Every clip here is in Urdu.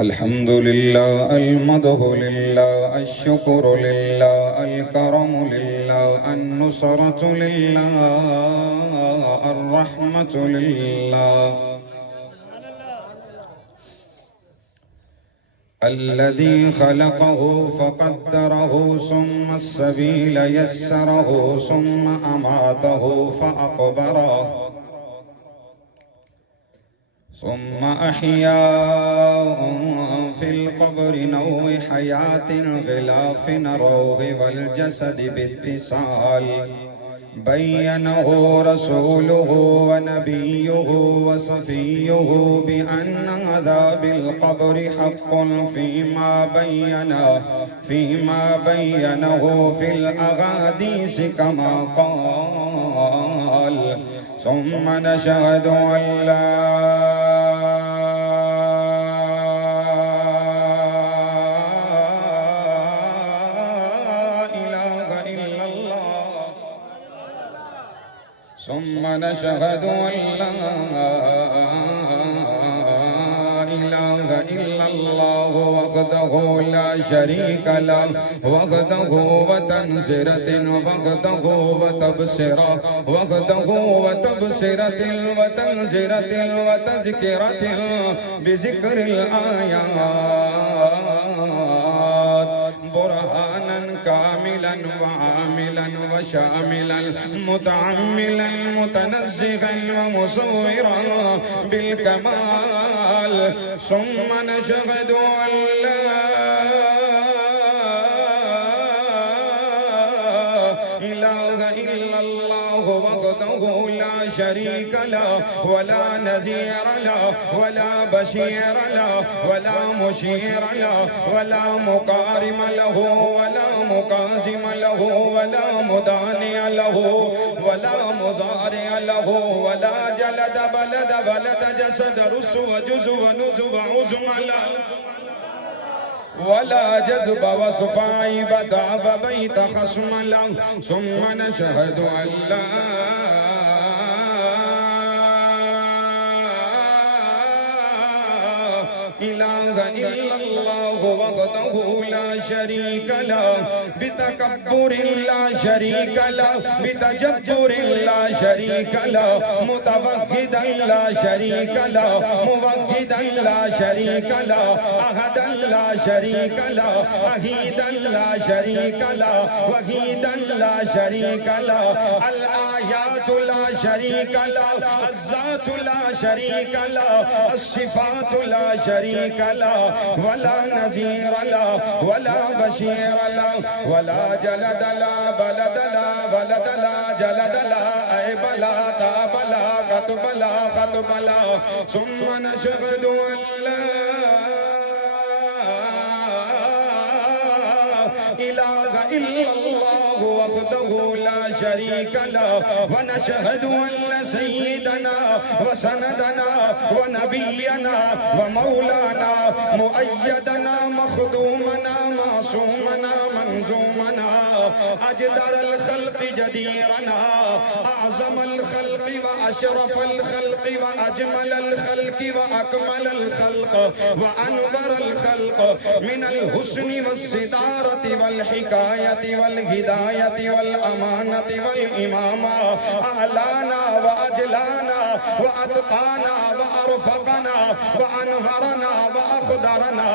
الحمد لله، المدح لله، الشكر لله، الكرم لله، النصرة لله، الرحمة لله. الذي خلقه فقدره ثم السبيل يسره ثم أماته فأقبره ثم أحياه في القبر نوع حياة الغلاف نروه والجسد باتصال بينه رسوله ونبيه وصفيه بأن عذاب القبر حق فيما بينه في الأحاديث كما قال ثم نشهد أن لا ثم نشهد أن لا إله إلا الله وحده لا شريك له وحده وتنزرة وحده وتبصرة وحده وتبصرة وتنزرة وتذكرة بذكر الآيات برهانا كاملا وعاملا وشاملا متعملا متنزها ومصورا بالكمال ثم نشهد أن لا إله إلا الله وحده لا شريك له ولا نذير له ولا بشير له ولا مشير له ولا مقارم له ولا مقاسم له ولا مداني له ولا مضارع له ولا جلد بلد بلد جسد رس وجزء ونزب عزم له ولا جذب وصف عيب تعب بيت خصم له ثم نشهد أن لا إله إلا الله وحده لا شريك له بتكبر لا شريك له بتجبر لا شريك له متوحدا لا شريك له موحدا لا شريك له أحدا لا شريك له أحيدا لا شريك له وحيدا لا شريك له الآيات لا شريك له الذات لا شريك له الصفات لا شريك له ولا نذير له ولا بشير له ولا جلد لا بلد لا بلد لا جلد لا عيب لا تاب لا كتب لا خطب لا ثم نشهد أن لا إله إلا الله وحده لا شريك له ونشهد أن سيدنا وسندنا ونبينا ومولانا مؤيدنا مخدومنا معصومنا منزومنا أجدر الخلق جديرنا أعظم الخلق وأشرف الخلق وأجمل الخلق وأكمل الخلق وأنور الخلق من الحسن والستارة والحكاية والهداية والأمانة والإمامة أعلانا وأجلانا وأتقانا وأرفقنا وأنهرنا وأخضرنا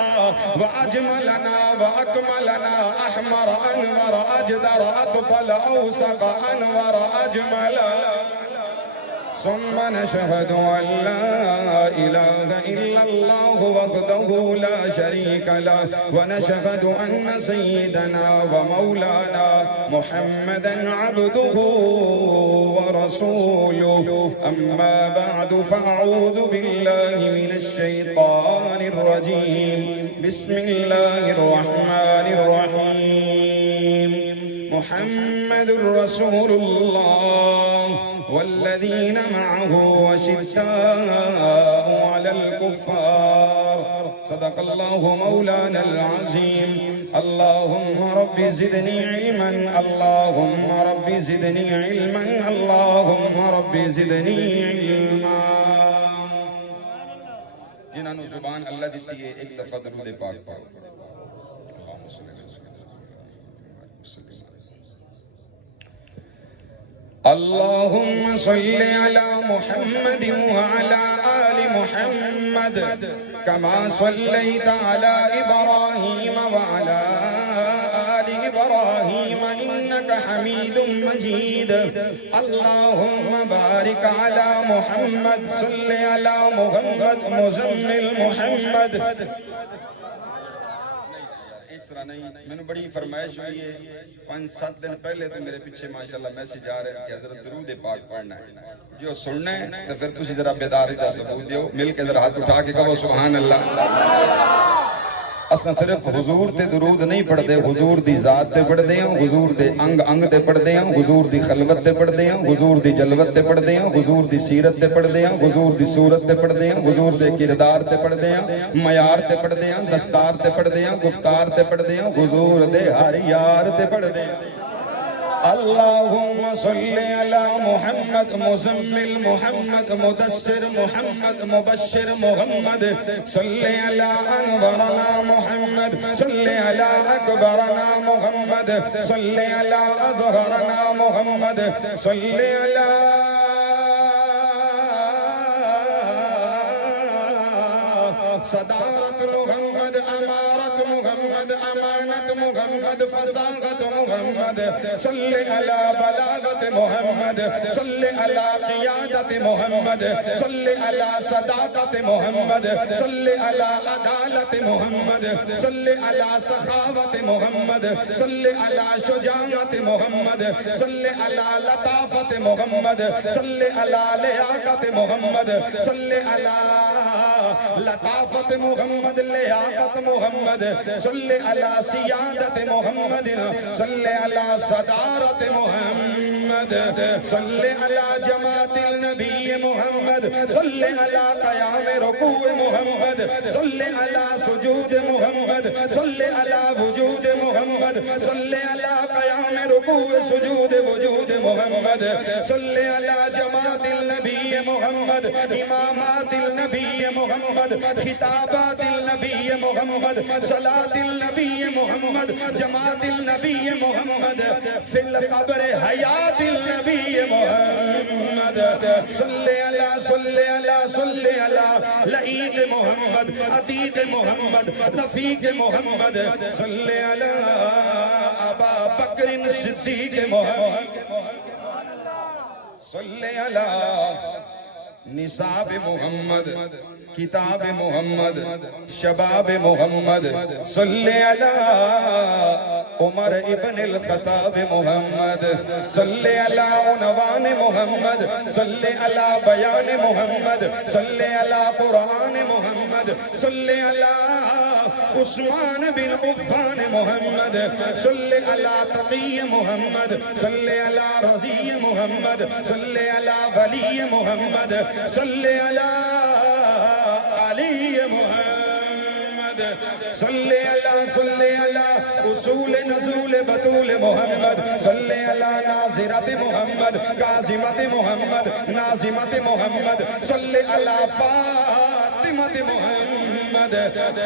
وأجملنا وأكملنا أحمر أنور أجدر أطفل أوسق أنور أجمل ثم نشهد أن لا إله إلا الله وحده لا شريك له ونشهد أن سيدنا ومولانا محمدا عبده ورسوله أما بعد فأعوذ بالله من الشيطان الرجيم بسم الله الرحمن الرحيم محمد رسول الله والذين معه وشداء على الكفار صدق الله مولانا العظيم اللهم رب زدني علما اللهم رب زدني علما اللهم رب زدني علما جنہاں نو زبان اللہ دیتی ہے ایک دفعہ درود پاک پاک اللہم صلی اللہ علیہ وسلم اللهم صل على محمد وعلى آل محمد كما صليت على إبراهيم وعلى آل إبراهيم إنك حميد مجيد اللهم بارك على محمد صل على محمد مزمل محمد نہیں میں نے بڑی فرمائش ہوئی ہے 5-7 دن پہلے تو میرے پیچھے ماشاءاللہ میسیج آ رہے ہیں کہ حضرت درود پاک پڑھنا ہے جو سننا ہے تو پھر تسی ذرا بیداری دا ثبوت دیو مل کے ذرا ہاتھ اٹھا کے کہو سبحان اللہ اساں صرف حضور تے درود نہیں پڑھ دے حضور دی ذات تے پڑھ دے ہیں حضور دے انگ انگ تے پڑھ دے ہیں حضور دی خلوت تے پڑھ دے ہیں حضور دی جلوت تے پڑھ دے ہیں حضور دی سیرت تے پڑھ دے ہیں حضور دی صورت تے پڑھ دے ہیں حضور دے کردار تے پڑھ دے ہیں معیار تے پڑھ دے ہیں دستار تے پڑھ دے ہیں گفتار تے پڑھ دے ہیں حضور دے ہر یار تے پڑھ دے ہیں اللهم صل على محمد مزمل محمد مدثر محمد مبشر محمد صل على أنورنا محمد صل على أكبرنا محمد صل على أزهرنا محمد صل على صدارة محمد أمارة محمد أمانة محمد فصاحة محمد صل على بلاغة محمد صل على قيادة محمد صل على صداقة محمد صل على عدالة محمد صل على سخاوة محمد صل على شجاعة محمد صل على لطافة محمد صل على لياقة محمد صل على لطافة محمد لياقة محمد صل على سيادة محمد صل على صدارة محمد صل على جماعة النبي محمد صل على قيام ركوع محمد صل على سجود محمد صل على وجود محمد صل على قيام ركوع سجود وجود محمد صل على جماعة النبي محمد إمامات النبي محمد خطابات النبي محمد صلاة النبي محمد جماعة النبي محمد في القبر حياة النبي محمد صل على صل على صل على لعيق محمد عتيق محمد رفيق محمد صل على أبا بكر الصديق محمد صل على نصاب محمد کتاب محمد شباب محمد صلی علی عمر ابن الخطاب محمد صلی علی عنوان محمد صلی علی بیان محمد صلی علی قرآن محمد صلی علی عثمان بن عفان محمد صلی علی تقی محمد صلی علی رضی محمد صلی علی ولی محمد صلی علی علی محمد صلی علی اصول نزول بطول محمد صلی علی ناظرت محمد قاظمت محمد ناظمت محمد صلی علی فاطمت محمد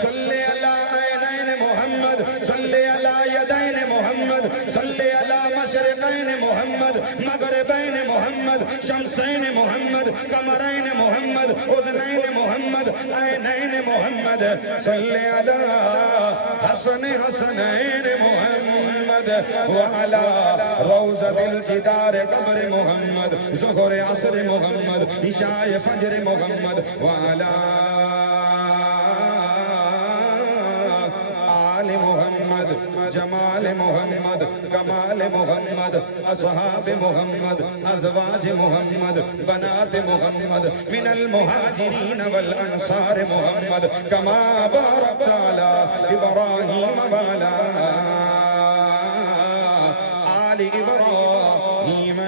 صلی علی عینین محمد صلی علی یدین محمد صلی علی مشرقین محمد مغربین محمد شمسین محمد قمرین محمد اذنین محمد عینین محمد صلی علی حسن حسنین محمد وعلی روضۃ الجدار قبر محمد ظہر عصر محمد عشاء فجر محمد وعلی آل محمد جمال محمد کمال محمد اصحاب محمد ازواج محمد بنات محمد من المہاجرین والانصار محمد کما بارکت علی ابراہیم وعلی آل ابراہیم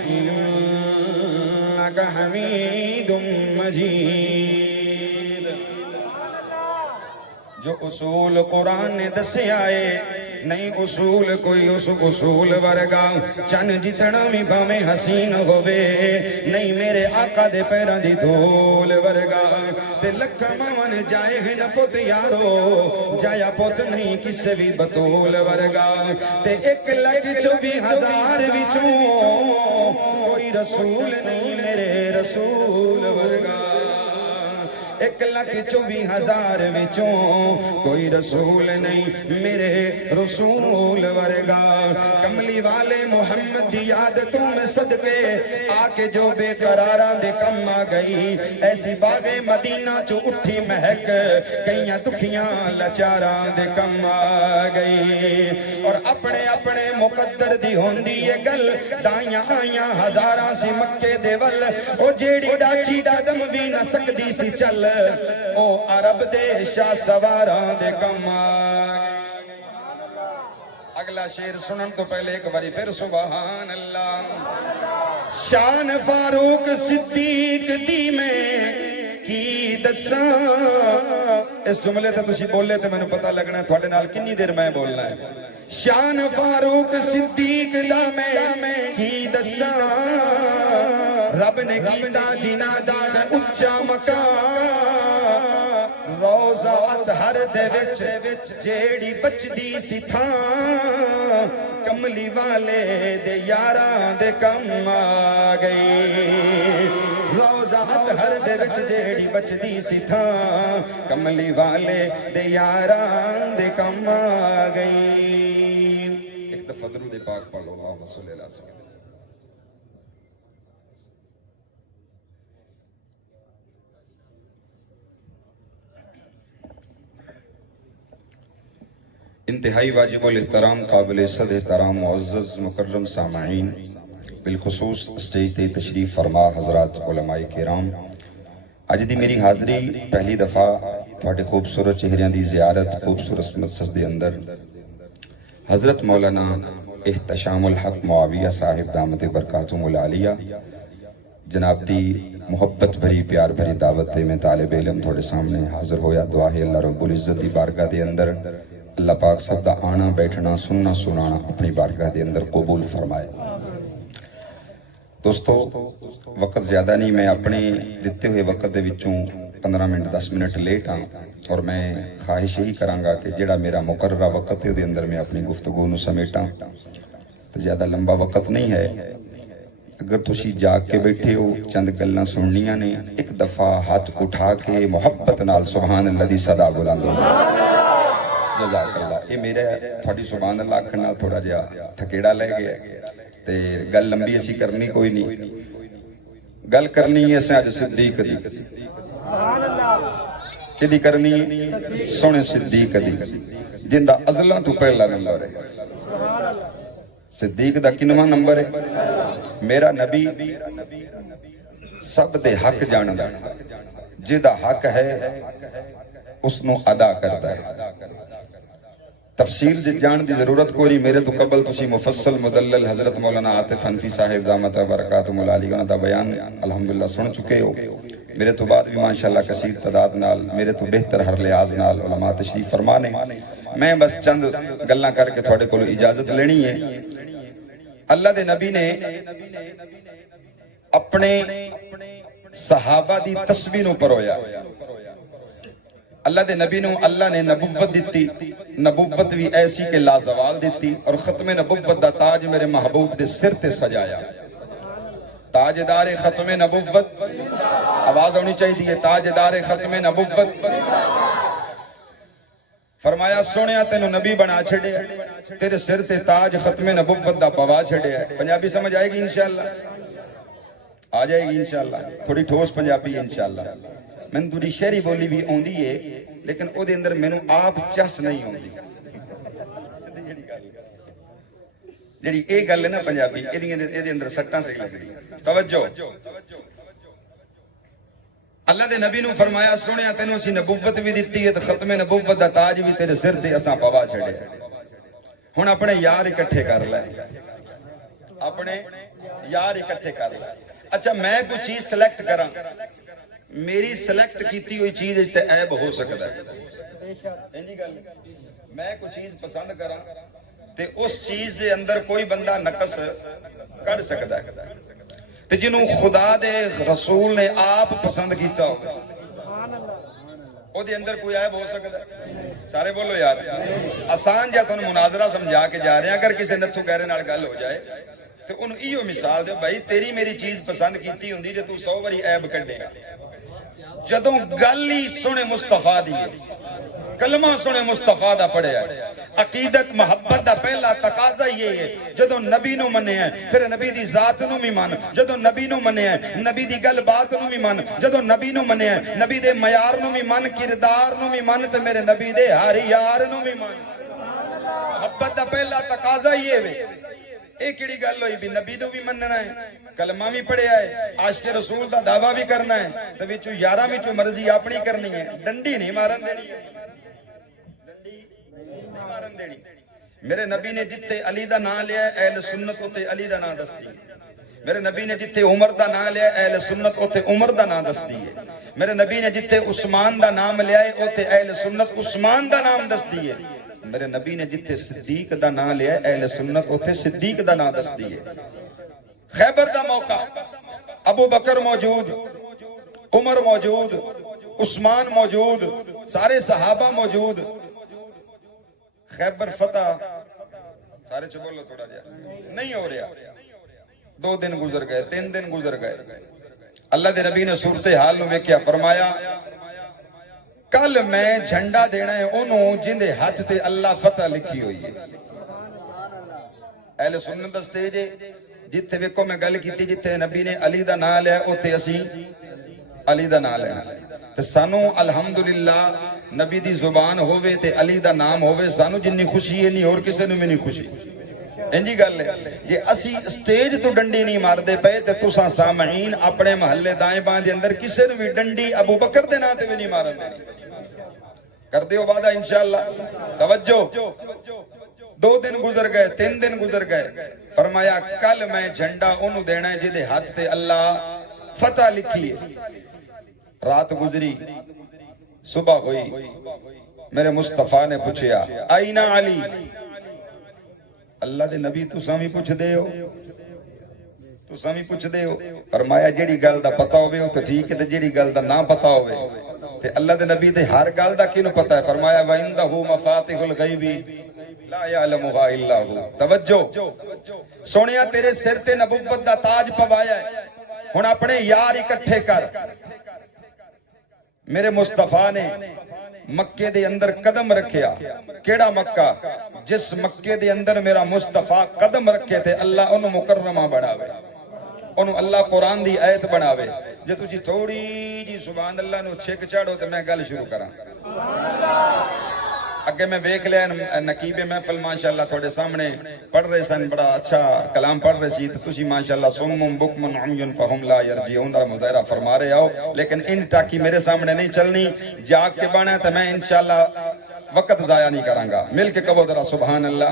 انک حمید مجید جو اصول قرآن نے دسے آئے نہیں اصول کوئی اس اصول ورگا چن جتنا بھی بھامے حسین ہوئے نہیں میرے آقا دے پیران دی دھول ورگا تے لکھاں ماواں نے جائے ہن پت یارو جایا پت نہیں کسے بھی بطول ورگا تے 1,24,000 وچوں کوئی رسول نہیں میرے رسول ورگا 1,24,000 وچوں کوئی رسول نہیں میرے رسول ورگا کملی والے محمد دی یاد تم صدقے آکے جو بے قراراں دے کم آ گئی ایسی باغ مدینہ چو اٹھی مہک کئیاں دکھیاں لچاراں دے کم آ گئی اور اپنے اپنے مقدر دی ہوندی یہ گل دائیاں آئیاں ہزاراں سی مکے دے ول او جیڑی ڈاچی قدم بھی نہ سکدی سی چل او عرب دے شاہ سواراں دے کم اگلا شعر سنن تو پہلے ایک باری پھر سبحان اللہ شان فاروق صدیق دی میں کی دساں اس جملے تے تسی بولے تے میں پتہ لگنا ہے تھوڑے نال کنی دیر میں بولنا ہے شان فاروق صدیق دا میں کی دساں رب نے کیتا جنا دا اچا مکان روزہ اطہر دے وچ جیڑی بچدی سی تھاں کملی والے دے یاراں دے کم آ گئی روزہ اطہر دے وچ جیڑی بچدی سی تھاں کملی والے دے یاراں دے کم آ گئی ایک دفعہ درود پاک پڑھ لو اللہم صلی اللہ علیہ وسلم انتہائی واجب الاحترام قابل صد احترام معزز مکرم سامعین بالخصوص اسٹیج تے تشریف فرما حضرات علماء کرام اج دی میری حاضری پہلی دفعہ تھوڑے خوبصورت چہریاں دی زیارت خوبصورت مسجد دے اندر حضرت مولانا احتشام الحق معاویہ صاحب دامت برکاتہم العالیہ جناب دی محبت بھری پیار بھری دعوت میں طالب علم تھوڑے سامنے حاضر ہویا دعا ہے اللہ رب العزت دی بارگاہ دے اندر اللہ پاک سب دا آنا بیٹھنا سننا سنانا اپنی بارگاہ دے اندر قبول فرمائے دوستو وقت زیادہ نہیں میں اپنے دیتے ہوئے وقت دے وچوں 15 منٹ 10 منٹ لیٹ ہاں اور میں خواہش ہی کرانگا کہ جڑا میرا مقررہ وقت ہے دے اندر میں اپنی گفتگو نو سمیٹاں تو زیادہ لمبا وقت نہیں ہے اگر تسی جاگ کے بیٹھے ہو چند گلاں سننیاں نے ایک دفعہ ہاتھ اٹھا کے محبت نال سبحان اللہ دی صدا بلند جزاک اللہ یہ میرے تھوڑی سبحان اللہ کھنا تھوڑا جا تھکیڑا لے گیا تے گل لمبی اسی کرنی کوئی نہیں گل کرنی ہے اسے آج صدیق دی کدی کرنی سونے صدیق دی جن دا ازلہ تو پہلا نمبر ہے صدیق دا کنواں نمبر ہے میرا نبی سب دے حق جاندہ جدا حق ہے اس نو ادا کرتا ہے تفصیل جان دی ضرورت کوئی نہیں میرے تو قبل تسی مفصل مدلل حضرت مولانا عاطف حنفی صاحب دامت برکاتہم العالیہ انہاں دا بیان الحمدللہ سن چکے ہو میرے تو بعد بھی ماشاءاللہ کثیر تعداد نال میرے تو بہتر ہر لحاظ نال علماء تشریف فرمانے میں بس چند گلاں کر کے تھوڑے کولوں اجازت لینی ہے اللہ دے نبی نے اپنے صحابہ دی تسبیح نو پرویا اللہ دے نبی نو اللہ نے نبوت دیتی نبوت بھی ایسی کہ لازوال دیتی اور ختم نبوت دا تاج میرے محبوب دے سر تے سجایا تاجدار ختم نبوت آواز ہونی چاہیے تاجدار ختم نبوت فرمایا سونیا تینو نبی بنا چھڑے تیرے سر تے تاج ختم نبوت دا پوا چھڑے پنجابی سمجھ آئے گی انشاءاللہ آ جائے گی انشاءاللہ تھوڑی ٹھوس پنجابی انشاءاللہ میں تھوڑی شہری بولی بھی ہوندی ہے لیکن او دے اندر مینوں آپ چس نہیں ہوندی جڑی اے گل ہے نا پنجابی اے دے اندر سٹاں صحیح لگ رہی توجہ اللہ دے نبی نو فرمایا سنیا تینوں اسی نبوت بھی دیتی ہے تے ختم نبوت دا تاج بھی تیرے سر تے اساں پوا چھڑے ہن اپنے یار اکٹھے کر لے اپنے یار اکٹھے کر لے اچھا میں کوئی چیز سلیکٹ کراں میری سلیکٹ کیتی ہوئی چیز تے عیب ہو سکتا ہے میں کوئی چیز پسند کراں تے اس چیز دے اندر کوئی بندہ نقص کر سکتا ہے تے جنوں خدا دے رسول نے آپ پسند کیتا ہو او دے اندر کوئی عیب ہو سکتا ہے؟ سارے بولو یار آسان جا تھانوں مناظرہ سمجھا کے جا رہے ہیں. اگر کسی نتھو گہرے نال گل ہو جائے تو انہوں ایو مثال دے بھائی تیری میری چیز پسند کیتی ہوندی جے تو 100 واری عیب کڈے گا. جدوں گل ہی سنے مصطفیٰ دی کلمہ سنے مصطفیٰ دا پڑھیا ہے. عقیدت محبت دا پہلا تقاضا یہ ہے جدوں نبی نو منے ہیں پھر نبی دی ذات نو بھی من. جدوں نبی نو منے ہیں نبی دی گل بات نو بھی من. جدوں نبی نو منے ہیں نبی دے معیار نو بھی من, کردار نو بھی من, تے میرے نبی دے ہر یار نو بھی من. محبت دا پہلا تقاضا یہ ہے. ایک کیڑی گل ہوئی بھی نبی نو بھی مننا ہے, کلمہ بھی پڑھیا ہے, عاشق رسول دا دعویٰ بھی کرنا ہے, تو وچوں یاراں وچوں مرضی اپنی کرنی ہے. ڈنڈی نہیں مارن دینی ہے, ڈنڈی نہیں مارن دینی. میرے نبی نے جتھے علی دا نام لیا ہے اہل سنت ہوتے علی دا نام دستی ہے. میرے نبی نے جتھے عمر دا نام لیا ہے اہل سنت ہوتے عمر دا نام دستی ہے. میرے نبی نے جتھے عثمان دا نام لیا ہے ہوتے اہل سنت عثمان دا نام دستی ہے. میرے نبی نے جتھے صدیق دا نام لیا ہے اہل سنت ہوتے صدیق دا نام دستی ہے. خیبر دا موقع ابو بکر موجود, عمر موجود, عثمان موجود, سارے صحابہ موجود. خیبر فتح سارے چ بولو تھوڑا جا نہیں ہو رہا. 2 دن گزر گئے, 3 دن گزر گئے. اللہ دے نبی نے صورتحال نو ویکھیا, فرمایا کل میں جھنڈا دینا ہے انہوں جن دے ہاتھ تے اللہ فتح لکھی ہوئی ہے. اہل سنت دا سٹیج ہے جتھے ویکھو میں گل کیتی جتھے نبی نے علی دا نام لیا اوتھے اسی علی دا نام لینا. تے سانو الحمدللہ نبی دی زبان ہووے تے علی دا نام ہووے سانو جنی خوشی ہے نہیں اور کسے نو بھی نہیں خوشی. انجی گل ہے جے اسی سٹیج تو ڈنڈی نہیں مار دے پئے تے تساں سامعین اپنے محلے دائیں بائیں دے اندر کسے نو بھی ڈنڈی ابو بکر دے نام تے بھی نہیں مارن دینی. کر دیو وعدہ انشاءاللہ. توجہ 2 دن گزر گئے, 3 دن گزر گئے. فرمایا کل میں جھنڈا انہوں دینا ہے جدے ہاتھ تے اللہ فتح لکھی ہے. رات گزری, صبح ہوئی, میرے مصطفیٰ نے پوچھیا آئینہ علی. اللہ دے نبی تو سامی پوچھ دے ہو, تو سامی پوچھ دے ہو. فرمایا جیڑی گل دا پتہ ہوئے ہو تو ٹھیک ہے, تے جیڑی گل دا نہ پتہ ہوئے تے اللہ دے نبی دے ہر گل دا کینوں پتہ ہے. فرمایا وَإِنْدَهُ مَفَاتِحُ الْغَيْبِ لا يعلمها الا هو. توجہ سونیا تیرے سر تے نبوت دا تاج پوایا ہے, ہن اپنے یار اکٹھے کر. میرے مصطفیٰ نے مکے دے اندر قدم رکھیا. کیڑا مکہ؟ جس مکے دے اندر میرا مصطفیٰ قدم رکھے تھے اللہ انہوں مکرمہ بناوے, انہوں اللہ قرآن دی آیت بناوے. جے تجھی تھوڑی جی سبحان اللہ نو چھک چاڑو تو میں گل شروع کراں. اگے میں بیک لیا نقیب محفل ماشاءاللہ تھوڑے سامنے پڑھ رہے سن, بڑا اچھا کلام پڑھ رہے سی. تو تسی ماشاءاللہ سمم بکمن عمیٌ فہم لا یرجعون دا مظاہرہ فرما رہے آؤ, لیکن ان ٹاکی میرے سامنے نہیں چلنی. جاگ کے بانا ہے تو میں انشاءاللہ وقت ضائع نہیں کروں گا. مل کے کہو ذرا سبحان اللہ.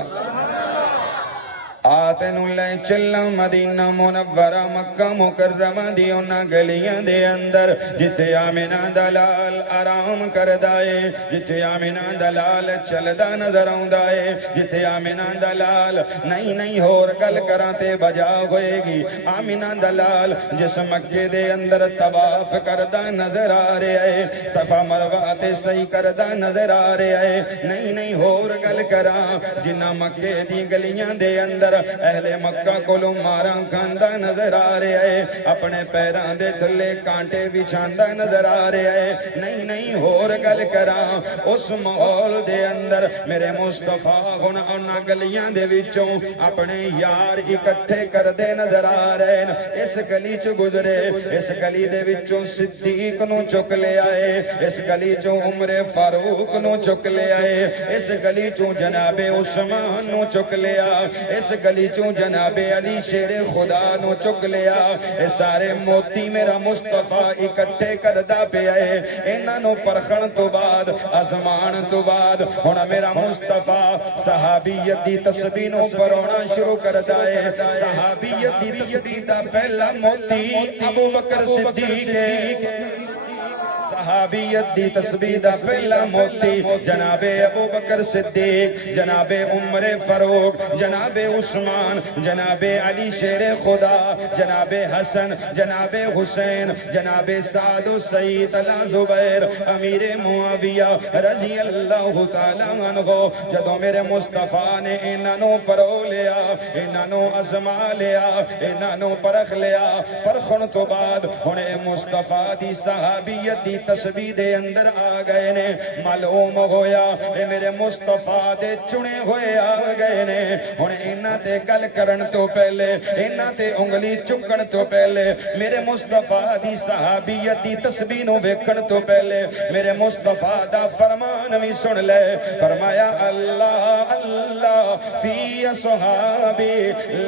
آتنو لے چلا مدینہ منورہ مکہ مکرمہ دی انہا گلیاں دے اندر جتے آمینہ دلال آرام کردائے, جتے آمینہ دلال چلدہ نظر آؤندائے, جتے آمینہ دلال نہیں ہور گل کراتے بجا ہوئے گی. آمینہ دلال جس مکے دے اندر طواف کردہ نظر آ رہے ہے, صفا مروہ تے صحیح کردہ نظر آ رہے ہے. نہیں ہور گل کرا جنہ مکے دی گلیاں دے اندر اہل مکہ کولو مارا کھاندہ نظر آ رہے ہے, اپنے پیران دے تھلے کانٹے بچھاندہ نظر آ رہے ہے. نہیں ہور گل کرا اس ماحول دے اندر میرے مصطفیٰ انہاں گلیاں دے وچوں اپنے یار اکٹھے کر دے نظر آ رہے ہیں. اس گلی چ گزرے, اس گلی دے وچوں صدیق نو چک لے آئے, اس گلی چوں عمر فاروق نو چک لے آئے, اس گلی چوں جناب عثمان نو چک لے آئے, اس گلی چوں جناب علی شیر خدا نو چک لیا. اے سارے موتی میرا مصطفیٰ اکٹھے کردہ پہ آئے. انہاں نو پرخن تو بعد ازمان تو بعد ہونا میرا مصطفیٰ صحابیت دی تسبیح نو پرونا شروع کردہ ہے. صحابیت دی تسبیح دا پہلا موتی ابو بکر صدیق ہے. صحابیت دی تسبیح دا پہلا موتی جناب ابو بکر صدیق، جناب عمر فاروق، جناب عثمان، جناب علی شیر خدا، جناب حسن، جناب حسین، جناب سعد و سعید اللہ زبیر، امیر معاویہ رضی اللہ تعالیٰ عنہ، جدو میرے مصطفیٰ نے انہوں پرو لیا، انہوں ازما لیا، انہوں پرکھ لیا، پرکھن تو بعد انہیں مصطفیٰ دی صحابیت دی تسبیح دے اندر آ گئے نے، معلوم ہویا اے میرے مصطفیٰ دے چنے ہوئے آ گئے نے، انہیں انہاں تے گل کرن تو پہلے، انہاں تے انگلی چکن تو پہلے، میرے مصطفیٰ دی صحابیت دی تسبیح نو ویکھن تو پہلے میرے مصطفیٰ دا فرمان بھی سن لے، فرمایا اللہ اللہ فی اصحابی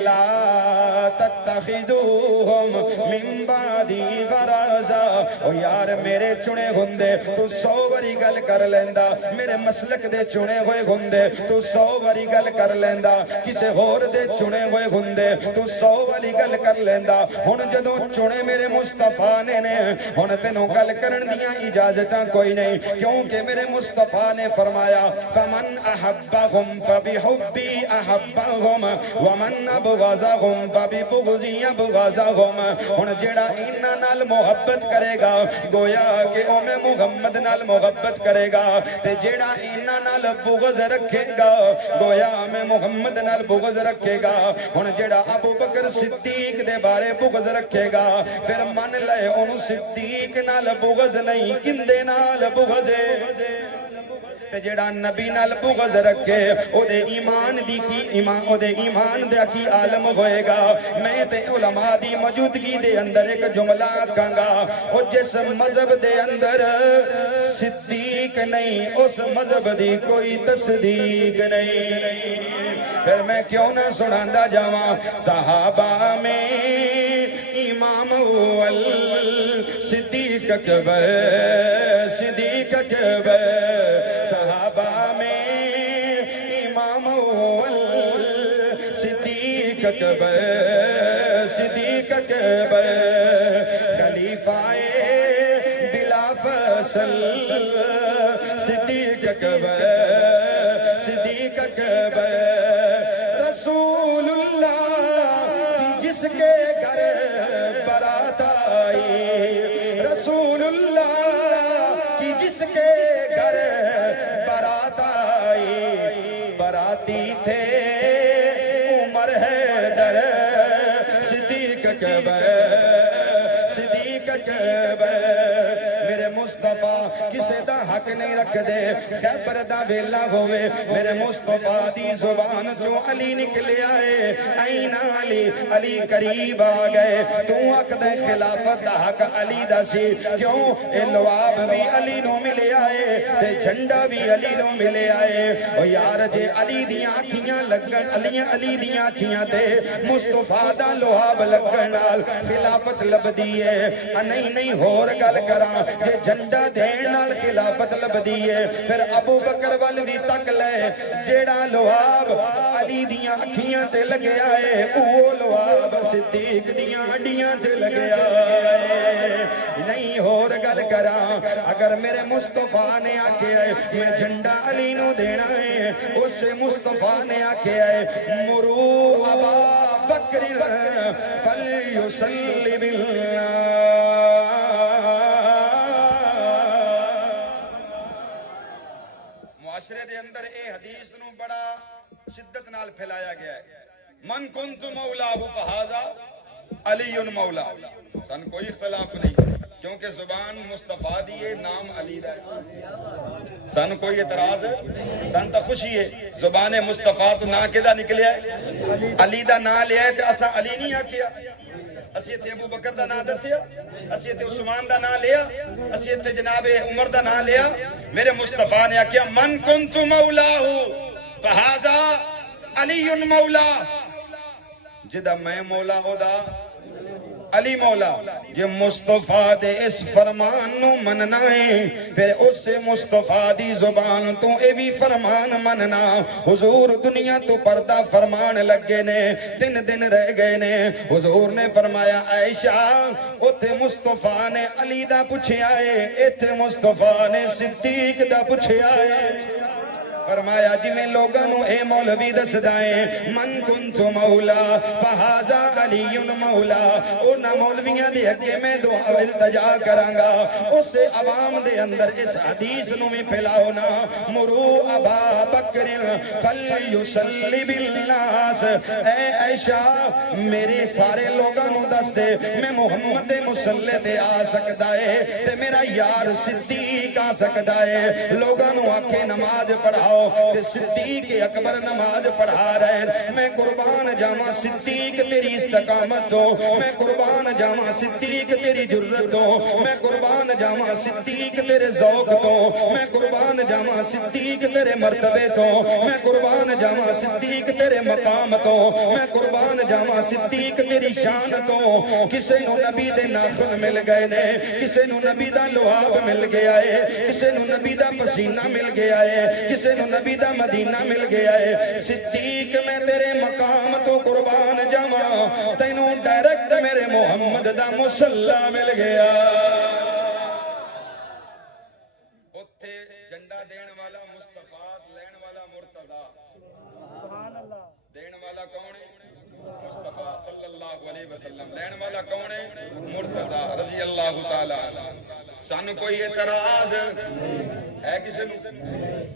لا تتخذوہم من بعدی غرازا، او یار میرے چنے ہوندے تو 100 واری گل کر لیندا، میرے مسلک دے چنے ہوئے ہوندے تو 100 واری گل کر لیندا، کسے ہور دے چنے ہوئے ہوندے تو 100 واری گل کر لیندا، ہن جدوں چنے میرے مصطفیٰ نے ہن تینوں گل کرن دیاں اجازتاں کوئی نہیں، کیونکہ میرے مصطفیٰ نے فرمایا فمن احبہم فبحبی احبہم ومن ابغضہم فببغضی ابغضہم، ہن جیڑا انہاں نال محبت کرے گا گویا کہ او میں محمد نال محبت کرے گا، تے جیڑا انہاں نال بغض رکھے گا گویا میں محمد نال بغض رکھے گا، ہن جیڑا ابو بکر صدیق دے بارے بغض رکھے گا پھر من لے انہوں صدیق نال بغض نہیں کندے نال بغض ہے، تے جیڑا نبی نال بغض رکھے او دے ایمان دی کی ایمان او دے ایمان دے کی عالم ہوئے گا۔ میں تے علماء دی موجودگی دے اندر ایک جملہ کہاں گا، او جس مذہب دے اندر صدیق نہیں اس مذہب دی کوئی تصدیق نہیں، پھر میں کیوں نہ سناندا جاواں صحابہ میں امام اول صدیق اکبر، صدیق اکبر، صحابہ میں امام اول صدیق اکبر، صدیق اکبر، خلیفہ بلا فصل صدیق اکبر، صدیق اکبر، رسول اللہ کی جس کے گھر برات آئی، رسول اللہ کی جس کے گھر برات آئی، براتی تھے عمر حیدر صدیق اکبر، صدیق اکبر، میرے مصطفیٰ کسے دا حق نہیں رکھ دے، خیبر دا ویلا ہوئے میرے مصطفیٰ دی زبان جو علی نکلے آئے، این علی، علی قریب آ گئے، تو عقد خلافت دا حق علی دا سی، کیوں اے لواب بھی علی نو ملے آئے تے جھنڈا بھی علی نو ملے آئے، او یار جے علی دیاں آکھیاں لگن علی دیاں آکھیاں تے مصطفیٰ دا لواب لگنال خلافت لبدی ہے، نہیں ہور گل کراں جے جھنڈا دین نال خلافت لبدی ہے، پھر ابو بکر وال بھی تک لے جیڑا لواب علی دیاں اکھیاں تے لگے آئے اوہ لواب صدیق دیاں ہڈیاں تے لگے آئے، نہیں ہور گل کراں اگر میرے مصطفیٰ نے آکے آئے میں جھنڈا علی نو دینا ہے، اس مصطفیٰ نے آکے آئے مرو ابا بکر فلیصلی باللہ، معاشرے دے اندر اے حدیث نو بڑا شدت نال پھیلایا گیا ہے، من کنت مولا فہذا علی مولا، سن کوئی اختلاف نہیں کیونکہ زبان مصطفیٰ دیئے نام علی دا ہے، سن کوئی اعتراض سن تا خوشی ہے، زبان مصطفیٰ تو نا کدا نکلیا ہے علی دا نا لیا ہے تے اسا علی نہیں آکھیا، اسی تے ابو بکر دا نا دسیا، اسی تے عثمان دا نا لیا، اسی تے جناب عمر دا نا لیا، میرے مصطفیٰ نے آکھیا من کنت مولاہو فہذا علی مولا، جدہ میں مولا ہو دا علی مولا جے مصطفیٰ دے اس فرمان نو مننا ہے پھر اس مصطفیٰ دی زبان تو اے بھی فرمان مننا حضور دنیا تو پردہ فرمان لگے نے 3 دن رہ گئے نے حضور نے فرمایا عائشہ اوتھے مصطفیٰ نے علی دا پوچھیا ہے ایتھے مصطفیٰ نے صدیق دا پوچھیا ہے فرمایا جی میں لوگانو اے مولوی دس دائیں من کنت مولا فہازا علی مولا اونا مولویاں دے اگے میں دعا التجا کرانگا اس عوام دے اندر اس حدیث نو میں پھیلاؤنا مرو ابا بکر فلیسلی بالناس اے عائشہ میرے سارے لوگانو دس دے میں محمد مسلح دے آ سکتا ہے تے میرا یار صدیق آ سکتا ہے لوگانو آکے نماز پڑھاؤ صدیق اکبر نماز پڑھا رہے میں قربان جاواں صدیق تیری استقامت ہو میں قربان جاواں صدیق تیری جرت ہو میں قربان جاواں صدیق تیرے ذوق تو میں قربان جاواں صدیق تیرے مرتبے تو میں قربان جاواں صدیق تیرے مقام تو میں قربان جاواں صدیق تیری شان تو کسے نو نبی دے ناخن مل گئے نے کسے نو نبی دا لعاب مل گیا ہے کسے نو نبی دا پسینہ مل گیا ہے کسے نو نبی دا مدینہ مل گیا ہے صدیق میں تیرے مقام تو قربان جاواں تینوں ڈائریکٹ میرے محمد دا مصلی مل گیا اوتھے جھنڈا دین والا مصطفیٰ لین والا مرتضیٰ سبحان اللہ دین والا کون ہے مصطفیٰ صلی اللہ علیہ وسلم لین والا کون ہے مرتضیٰ رضی اللہ تعالی سانو کوئی اعتراض ہے کسی نو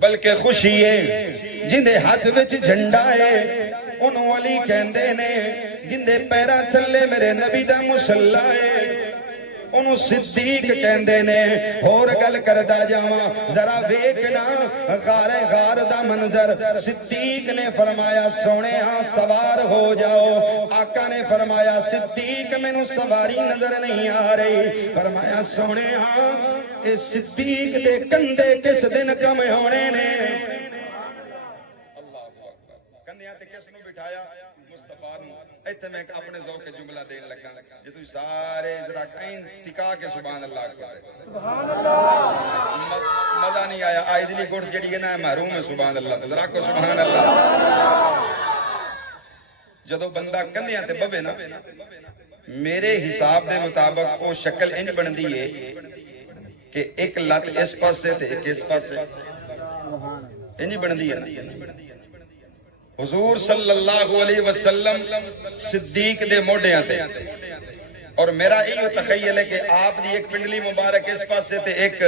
بلکہ خوشی ہے جندے ہاتھ وچ جھنڈا ہے انہوں علی کہندے نے جندے پیرا تھلے میرے نبی دا مصلی ہے انہوں صدیق کہندے نے اور گل کردا جاواں ذرا ویکھنا غار دا منظر صدیق نے فرمایا سونے ہاں سوار ہو جاؤ آقا نے فرمایا صدیق مینوں سواری نظر نہیں آ رہی فرمایا سونے ہاں اے صدیق دے کندھے کس دن کم ہونے نے کندھیاں تے کس نو بٹھایا مصطفیٰ نو ایتھے میں اپنے ذوق کے جملہ دین لگا جے تسی سارے ذرا کہیں ٹکا کے سبحان اللہ کرے سبحان اللہ مزہ نہیں آیا آئی دلی گھٹ جڑی ہے نا محروم ہے سبحان اللہ ذرا کو سبحان اللہ جدو بندہ کندھیاں تے بوے نا میرے حساب دے مطابق وہ شکل انج بندی ہے کہ ایک لت اس پاسے تے ایک اس پاسے انج بندی ہے حضور صلی اللہ علیہ وسلم صدیق دے موڑیاں تے اور میرا ایو تخیل ہے کہ آپ دی ایک پنڈلی مبارک اس پاسے تے ایک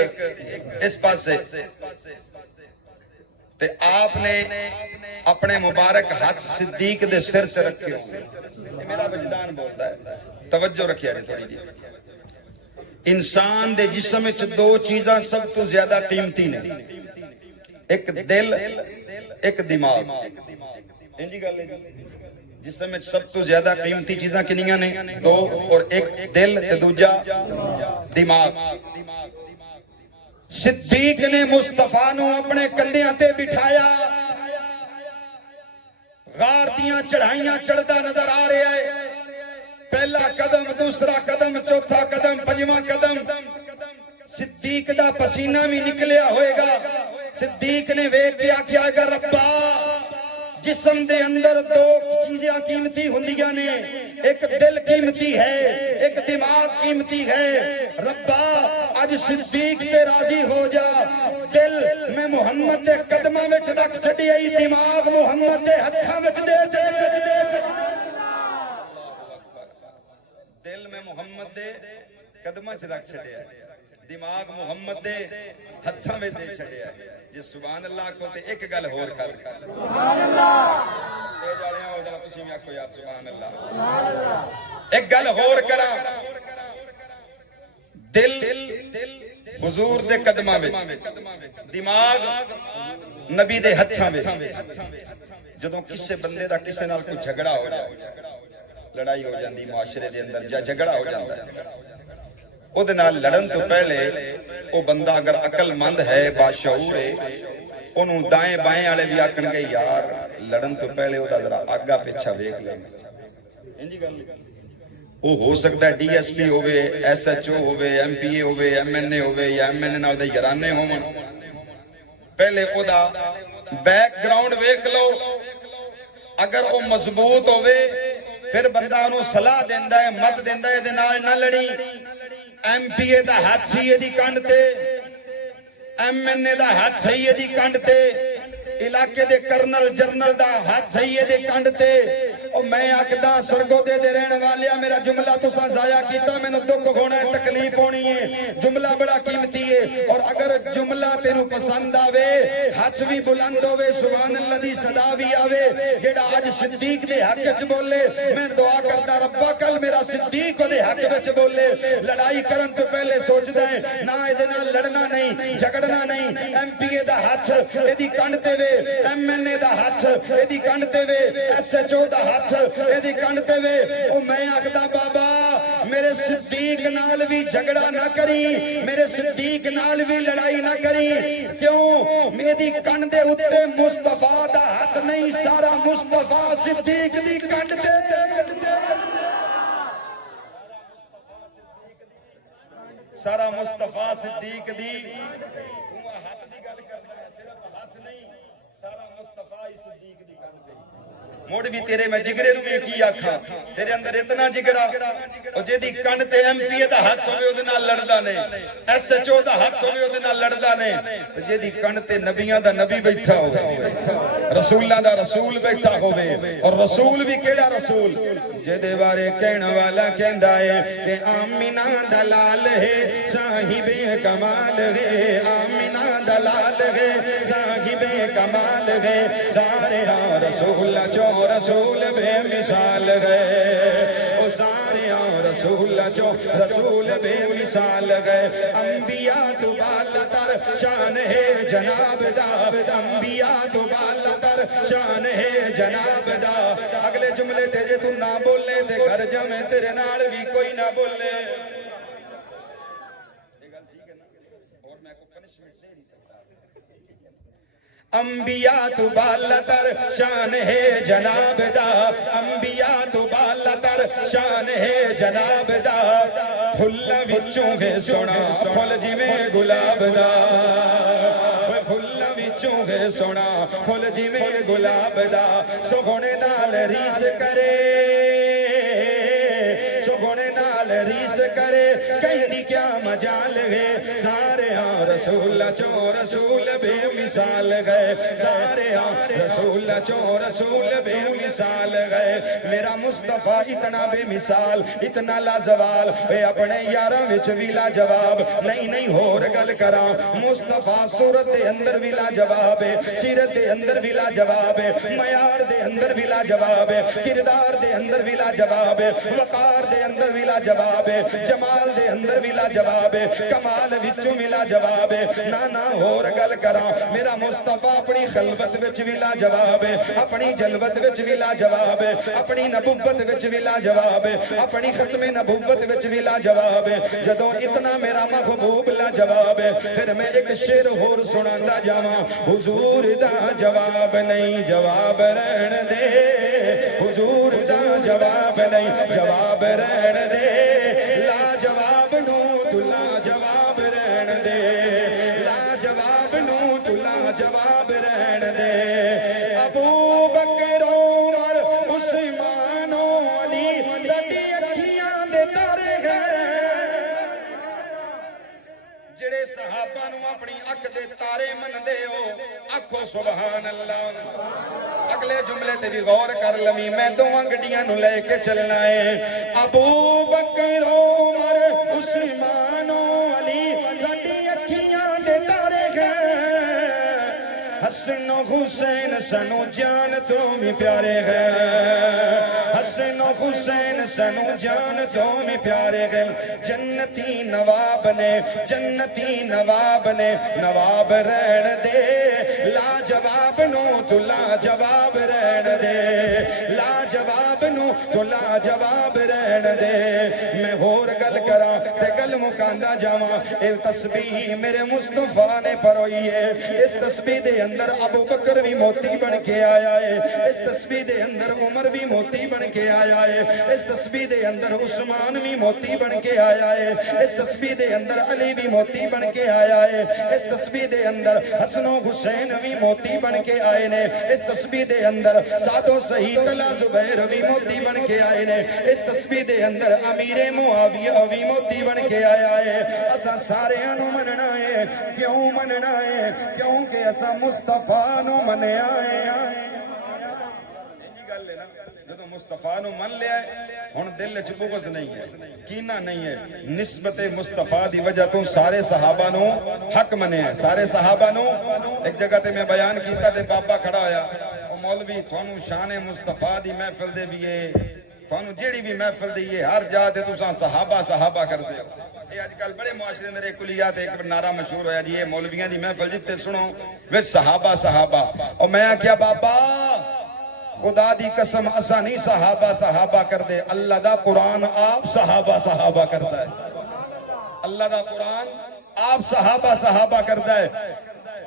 اس پاسے تے آپ نے اپنے مبارک ہاتھ صدیق دے سر تے رکھے ہوں میرا وجدان بولتا ہے توجہ رکھیا جی تھوڑی جی انسان دے جسم وچ 2 چیزاں سب تو زیادہ قیمتی نے ایک دل ایک دماغ انجی گل ہے جسم وچ سب تو زیادہ قیمتی چیزاں کنیاں نے 2 اور ایک دل تے دوجا دماغ صدیق نے مصطفیٰ نو اپنے کندھیاں تے بٹھایا غار دیاں چڑھائیاں چڑھدا نظر آ رہا ہے پہلا قدم دوسرا قدم چوتھا قدم پنجواں قدم صدیق دا پسینہ بھی نکلیا ہوئے گا صدیق نے ویکھ کے آکھیا گا ربا جسم دے اندر 2 چیزیں قیمتی ہوندیاں نے ایک دل قیمتی ہے ایک دماغ قیمتی ہے ربا اج صدیق تے راضی ہو جا دل میں محمد دے قدماں وچ رکھ چھڈیا دماغ محمد دے ہتھاں وچ دے دل میں محمد دے قدماں وچ رکھ چھڈیا دماغ محمد دے ہتھاں وچ دے چھڈیا جی سبحان اللہ کو تے ایک گل ہور کر سبحان اللہ سٹیج والیاں او ذرا تسی بھی آکھو یار سبحان اللہ ایک گل ہور کراں دل حضور دے قدماں وچ دماغ نبی دے ہتھاں وچ جدوں کسے بندے دا کسے نال کوئی جھگڑا ہو جائے لڑائی ہو جاندی معاشرے دے اندر یا جھگڑا ہو جاندا ہے او دے نال لڑن تو پہلے او بندہ اگر عقل مند ہے باشعور ہے انہوں دائیں بائیں والے بھی آکھن گے یار لڑن تو پہلے او دا ذرا آگا پیچھا ویکھ لیں انجی گل وہ ہو سکتا ہے ڈی ایس پی ہوئے ایس ایچ او ہوئے ایم پی اے ہوئے ایم این اے ہوئے یا ایم این اے نال دے یارانے ہون پہلے او دا بیک گراؤنڈ ویکھ لو اگر وہ مضبوط ہوئے پھر بندہ انہوں صلاح دیندہ ہے مت دیندہ ہے دے نال نہ لڑی ایم پی اے دا ہاتھ ہی دی کنڈ تے ایم این اے دا ہاتھ ہی دی کنڈ تے علاقے دے کرنل جرنل دا ہاتھ ہی دے کنڈ تے او میں آکدہ سرگودے دے رہن والیا میرا جملہ تو سا ضائع کیتا میں نے دکھ ہونا ہے تکلیف ہونی ہے جملہ بڑا قیمتی ہے اور اگر جملہ تینو پسند آوے ہاتھ بھی بلند ہوئے سبحان اللہ دی صدا بھی آوے جیڑا آج صدیق دے حق وچ بولے میں دعا کرتا ربا کل میرا صدیق دے حق وچ بولے لڑائی کرن تو پہلے سوچ دیں نہ ادنا لڑنا نہیں جھگڑنا نہیں ایم پی اے دا ہاتھ ایدی کنڈتے وے ایم این اے دا ہاتھ ایدی کنڈتے وے ایس ایچ او دا ہاتھ ایدی کنڈتے وے او میں آکھدا بابا میرے صدیق نال بھی جھگڑا نہ کری میرے صدیق نال بھی لڑائی نہ کری کیوں میری کنڈ دے اتے مصطفیٰ دا ہاتھ نہیں سارا مصطفیٰ صدیق دی کنڈ دے سارا مصطفیٰ صدیق دی ہاتھ دی گل کرتا ہے صرف ہاتھ نہیں سارا مصطفیٰ صدیق دی کنڈ دے موڑ بھی تیرے میں جگرے نو میں کی آکھا تیرے اندر اتنا جگرہ اور جے دی کنڈ تے ایم پی اے دا ہاتھ ہوئے ادنا لڑدا نے ایس ایچ او دا ہاتھ ہوئے ادنا لڑدا نے جے دی کنڈ تے نبیاں دا نبی بیٹھا ہوئے رسولہ دا رسول بیٹھا ہوئے اور رسول بھی کیڑا رسول جے دے بارے کہنا والا کہندا ہے کہ آمینہ دلال ہے صاحب کمال ہے آمینہ دلال ہے صاحب کمال ہے سارے رسول چو رسول بے مثال گئے او سارے رسول چو رسول بے مثال گئے انبیاء تو بالتر شان ہے جناب دا انبیاء تو بالتر شان ہے جناب دا اگلے جملے تیرے تو نہ بولے تے گھر جمیں تیرے نال بھی کوئی نہ بولے انبیاء تو بالتر شان ہے جناب دا انبیاء تو بالتر شان ہے جناب دا پھل وچوں ہے سونا پھل جی میں گلاب دا پھل وچوں ہے سونا پھل جی میں گلاب دا سونے نال ریس کرے سونے نال ریس کرے کہیں دی کیا مجال ہے سارے رسول چو رسول بے مثال گئے سارے رسول چو رسول بے مثال گئے میرا مصطفیٰ اتنا بے مثال اتنا لازوال اے اپنے یاراں وچ وی لا جواب نہیں ہور گل کراں مصطفیٰ صورت دے اندر وی لا جواب ہے سیرت دے اندر وی لا جواب ہے معیار دے اندر وی لا جواب ہے کردار دے اندر وی لا جواب ہے وقار دے اندر وی لا جواب ہے جمال دے اندر وی لا جواب ہے کمال وچوں وی لا جواب ہے نہ ہور گل کراں میرا مصطفیٰ اپنی خلوت وچ وی لا جواب ہے اپنی جلوت وچ وی لا جواب ہے اپنی نبوت وچ وی لا جواب ہے اپنی ختم نبوت وچ وی لا جواب ہے جدوں اتنا میرا محبوب لا جواب ہے پھر میں ایک شعر ہور سناندا جاواں حضور دا جواب نہیں جواب رہن دے حضور دا جواب نہیں جواب رہن دے لا جواب نو تو لا جواب رہن دے لا جواب نو تو لا جواب رہن دے ابو بکر عمر عثمان علی ساڈی اکھیاں دے تارے گئے جڑے صحابہ نو اپنی اکھ دے تارے من دے ہو آکھو سبحان اللہ اگلے جملے تے بھی غور کر لمی میں دو انگڑیاں نو لے کے چلنا ہے ابو بکر عمر عثمان علی ساڈی اکھیاں دے تارے گئے حسن و حسین سنو جان تو بھی پیارے ہیں حسن و حسین سنو جان تو بھی پیارے ہیں جنتی نواب نے نواب رہن دے لا جواب نو تو لا جواب رہن دے لا جواب نو تو لا جواب رہن دے میں ہور گل کراں تے گل مکاندا جاواں اے تسبیح میرے مصطفیٰ نے پروئی ہے اس تسبیح دے اندر اندر ابو بکر بھی موتی بن کے آیا ہے، اس تسبیح دے اندر عمر بھی موتی بن کے آیا ہے، اس تسبیح دے اندر عثمان بھی موتی بن کے آیا ہے، اس تسبیح دے اندر علی بھی موتی بن کے آیا ہے، اس تسبیح دے اندر حسن و حسین بھی موتی بن کے آئے نے، اس تسبیح دے اندر سعد و سعید طلحہ زبیر بھی موتی بن کے آئے نے، اس تسبیح دے اندر امیر معاویہ بھی موتی بن کے آیا ہے۔ اسا سارے انو مننا ہے، کیوں مننا ہے؟ کیونکہ اسا مصطفیٰ نو منیا ہے۔ جدو مصطفیٰ نو من لیا ہے ہن دل وچ بغض نہیں ہے، کینہ نہیں ہے، نسبت مصطفیٰ دی وجہ تو سارے صحابہ نو حق منے ہیں، سارے صحابہ نو۔ ایک جگہ تے میں بیان کیتا تے بابا کھڑا ہویا، او مولوی تھانو شان مصطفیٰ دی محفل دے بھی ہے، تھانو جیڑی بھی محفل دی ہے ہر جا تے تساں صحابہ صحابہ کر دے ہو۔ یہ آج کل بڑے معاشرے میرے کلیات ایک نعرہ مشہور ہویا جی، یہ مولویاں دی محفل جتے سنو وچ صحابہ صحابہ، اور میں کیا بابا خدا دی قسم اسا نہیں صحابہ صحابہ کر دے، اللہ دا قرآن آپ صحابہ صحابہ کرتا ہے، اللہ دا قرآن آپ صحابہ صحابہ کرتا ہے۔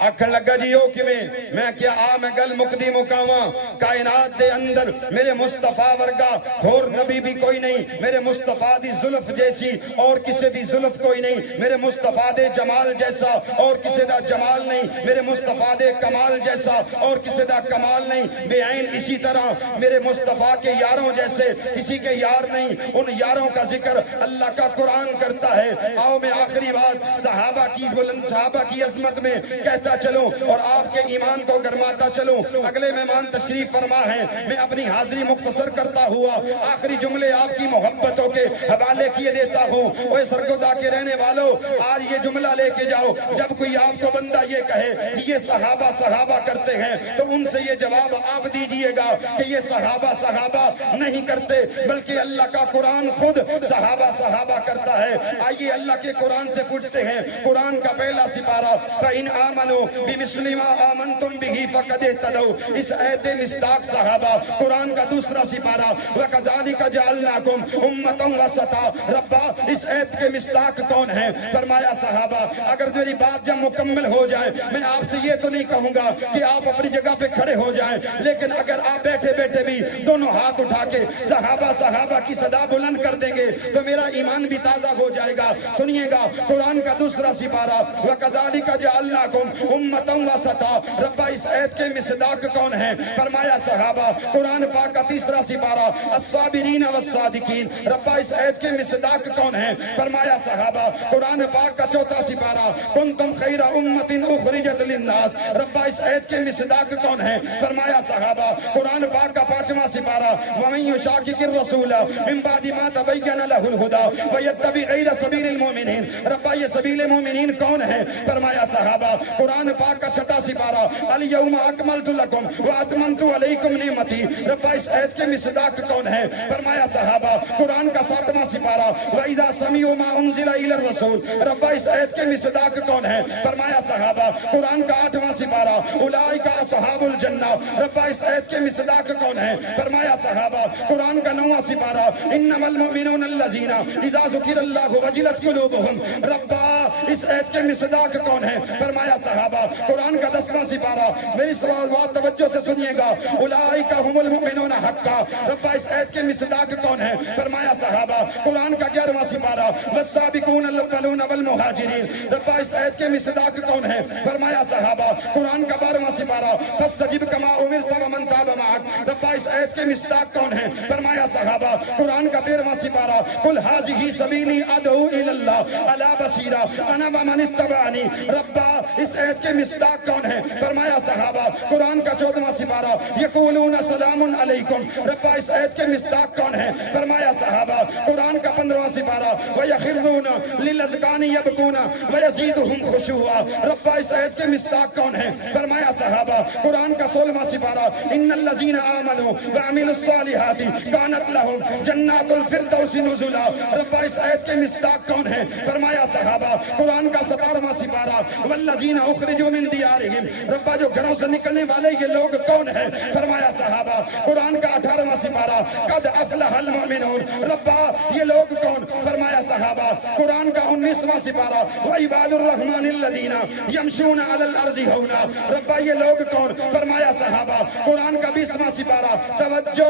آکھن لگا جی او کیویں؟ میں کیا میں گل مقدی مقاواں، کائنات دے اندر میرے مصطفیٰ ورگا اور نبی بھی کوئی نہیں، میرے مصطفیٰ دی زلف جیسی اور کسی دی زلف کوئی نہیں، میرے مصطفیٰ دے جمال جیسا اور کسی دا جمال نہیں، میرے مصطفیٰ دے کمال جیسا اور کسی دا کمال نہیں، بے عین اسی طرح میرے مصطفیٰ کے یاروں جیسے کسی کے یار نہیں، ان یاروں کا ذکر اللہ کا قرآن کرتا ہے۔ آؤ میں آخری بات صحابہ کی بلند صحابہ کی عظمت میں کہتا چلوں اور آپ کے ایمان کو گرماتا چلوں۔ اگلے مہمان تشریف فرما ہیں، میں اپنی حاضری مختصر کرتا ہوا آخری جملے آپ کی محبتوں کے حوالے کیے دیتا ہوں۔ اوے سرگودا کے رہنے والوں، آج یہ جملہ لے کے جاؤ، جب کوئی آپ کو بندہ یہ کہے کہ یہ صحابہ صحابہ کرتے ہیں تو ان سے یہ جواب آپ دیجئے گا کہ یہ صحابہ صحابہ نہیں کرتے بلکہ اللہ کا قرآن خود صحابہ صحابہ کرتا ہے۔ آئیے اللہ کے قرآن سے پوچھتے ہیں، قرآن کا پہلا سپارہ فَإِنْ آمَنُوا بِمِثْلِ مَا آمَنْتُمْ بِهِ فَقَدْ اهْتَدَوْا، اس آیت مصداق صحابہ۔ قرآن کا دوسرا سپارہ وَكَذَلِكَ جَعَلْنَاكُمْ أُمَّةً وَسَطًا، ربا اس آیت کے مصداق کون ہے؟ فرمایا صحابہ۔ اگر میری بات جب مکمل ہو جائے میں آپ سے یہ تو نہیں کہوں گا کہ آپ اپنی جگہ پہ کھڑے ہو جائیں، لیکن اگر آپ بیٹھے بیٹھے بھی دونوں ہاتھ اٹھا کے صحابہ صحابہ کی صدا بلند کر دیں گے تو میرا ایمان بھی تازہ ہو جائے گا۔ سنیے گا قرآن کا دوسرا سپارہ وَكَذَلِكَ جَعَلْنَاكُمْ أُمَّةً وَسَطًا، ربا اس آیت کے مصداق کون ہیں؟ فرمایا صحابہ۔ قرآن پاک کا تیسرا سپارہ الصابرین والصادقین، ربا اس آیت کے مصداق کون ہیں؟ فرمایا صحابہ۔ قرآن پاک کا چوتھا سپارہ کنتم خیر امۃ اخرجت للناس، ربا اس آیت کے مصداق کون ہیں؟ فرمایا صحابہ۔ قرآن پاک کا پانچواں سپارہ ومن یشاقق الرسول من بعد ما تبین له الهدى ویتبع غیر سبیل المؤمنین، ربا یہ سبیل مومنین کون ہیں؟ فرمایا صحابہ۔ قرآن پاک کا چھٹا سپارہ الیوم اکملت لکم واتممت علیکم نعمتی، ربا اس آیت کے مصداق کون ہیں؟ فرمایا صحابہ۔ قرآن کا ساتواں سپارہ وَإِذَا سَمِعُوا مَا أُنزِلَ إِلَى الرَّسُولِ، ربا اس آیت کے مصداق کون ہیں؟ فرمایا صحابہ۔ قرآن کا آٹھواں سپارہ اولئک اصحاب الجنہ، ربا اس آیت کے مصداق کون ہیں؟ فرمایا صحابہ۔ قرآن کا نواں سپارہ انما المؤمنون الذین اذا ذکر اللہ وجلت قلوبهم، ربا اس آیت کے مصداق کون ہیں؟ فرمایا صحابہ۔ قرآن کا 10واں سپارہ، میری بات توجہ سے سنیے گا، اولئک هم المؤمنون حقا، ربا اس آیت کے مصداق کون ہیں؟ فرمایا صحابہ۔ قرآن کا 11واں سپارہ والسابقون الاولون والمہاجرین، ربا اس آیت کے مصداق کون ہیں؟ فرمایا صحابہ۔ قرآن کا 12واں سپارہ فاستجب کما امرت ومن تاب معک، ربا اس آیت کے مصداق کون ہیں؟ فرمایا صحابہ۔ قرآن کا 13واں سپارہ قل ھذہ سبیلی ادعو الی اللہ علی بصیرہ انا ومن اتبعنی، ربا اس آیت کے مصداق کون ہیں؟ فرمایا صحابہ۔ قرآن کا 14واں سپارہ یقولون سلام علیکم، ربا اس آیت کے مصداق کون ہیں؟ فرمایا صحابہ۔ قرآن کا 15واں سپارہ وَيَخِرُّونَ لِلْأَذْقَانِ يَبْكُونَ وَيَزِيدُهُمْ خُشُوعًا، ربا اس آیت کے مصداق کون ہیں؟ فرمایا صحابہ۔ قرآن کا 16واں سپارہ إِنَّ الَّذِينَ آمَنُوا وَعَمِلُوا الصَّالِحَاتِ كَانَتْ لَهُمْ جَنَّاتُ الْفِرْدَوْسِ نُزُلًا، ربا اس آیت کے مصداق کون ہیں؟ فرمایا صحابہ۔ قرآن کا 17واں سپارہ وَالَّذِينَ أُخْرِجُوا مِنْ دِيَارِهِمْ، ربا جو گھروں سے نکلنے والے یہ لوگ کون ہیں؟ فرمایا صحابہ۔ قرآن کا 18واں سپارہ قد افلح المؤمنون، ربا یہ لوگ کون؟ فرمایا صحابہ قرآن کا 19واں سپارہ وعباد الرحمن الذین یمشون علی الارض ہونا ربا یہ لوگ کون فرمایا صحابہ قرآن کا 20واں سپارہ توجہ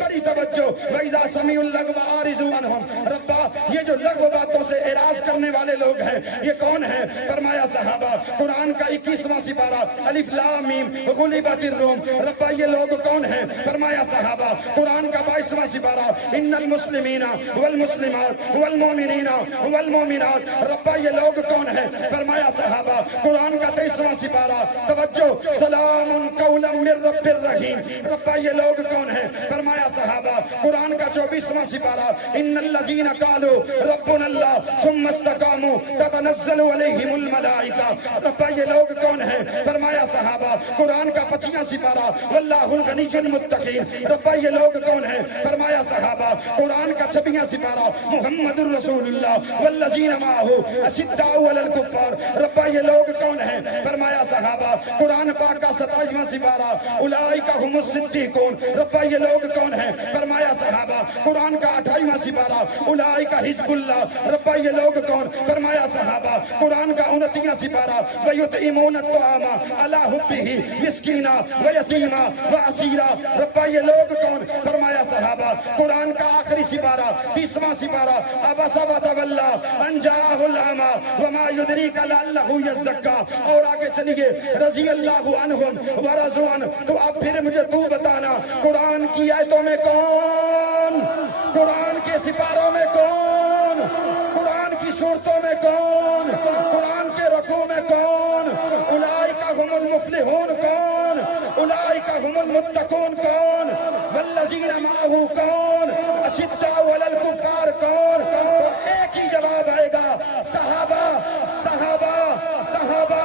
بڑی توجہ وَإِذَا سَمِعُوا اللَّغْوَ أَعْرِضُوا عَنْهُمْ ربا یہ جو لغو باتوں سے اعراض کرنے والے لوگ ہیں یہ کون ہیں فرمایا صحابہ قرآن کا 21واں سپارہ الف لام میم غلبت الروم ربا یہ لوگ کون ہیں فرمایا صحابہ قرآن کا 22واں سپارہ ان المسلمین والمسلمات والمؤمنین والمؤمنات ربا یہ لوگ کون ہیں فرمایا صحابہ قرآن کا 23واں سپارہ توجہ سلام قولا من رب الرحیم ربا یہ لوگ کون ہیں فرمایا صحابہ قرآن کا 24واں سپارہ ان الذین قالوا ربنا اللہ ثم استقاموا تتنزل علیہم الملائکہ ربا یہ لوگ کون ہیں فرمایا صحابہ قرآن کا 25واں سپارہ واللہ الغنی المتقین ربا یہ لوگ کون ہیں فرمایا صحابہ قرآن کا 26واں سپارہ محمد الرسول اللہ والذین معه اشداء علی الکفار ربا یہ لوگ کون ہیں فرمایا صحابہ قرآن پاک کا 27واں سپارہ اولئک هم الصدیقون ربا یہ لوگ کون ہیں فرمایا صحابہ قرآن کا 28واں سپارہ اولئک حزب اللہ ربا یہ لوگ کون فرمایا صحابہ قرآن کا 29واں سپارہ ویطعمون الطعام علی حبہ مسکینا ویتیما واسیرا ربا یہ لوگ کون فرمایا صحابہ قرآن کا آخری سپارہ 30واں سپارہ عبس وتولی ان جاءہ الاعمی وما یدریک لعلہ یزکا اور آگے چلیے رضی اللہ عنہم ورضوا عنہ تو اب پھر مجھے تو بتانا قرآن کی آیتوں میں کون قرآن کے سپاروں میں کون قرآن کی صورتوں میں کون قرآن کے رکوع میں کون اولئک هم المفلحون کون اولئک هم المتقون کون والذین معه کون اشداء علی الکفار کون تو ایک ہی جواب آئے گا صحابہ صحابہ صحابہ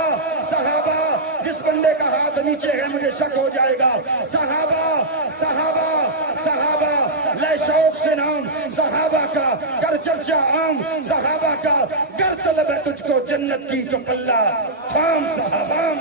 صحابہ جس بندے کا ہاتھ نیچے ہے مجھے شک ہو جائے گا صحابہ صحابہ صحابہ لے شوق سے نام صحابہ کا کر چرچا عام صحابہ کا گر طلب ہے تجھ کو جنت کی تو پلہ تھام صحابہ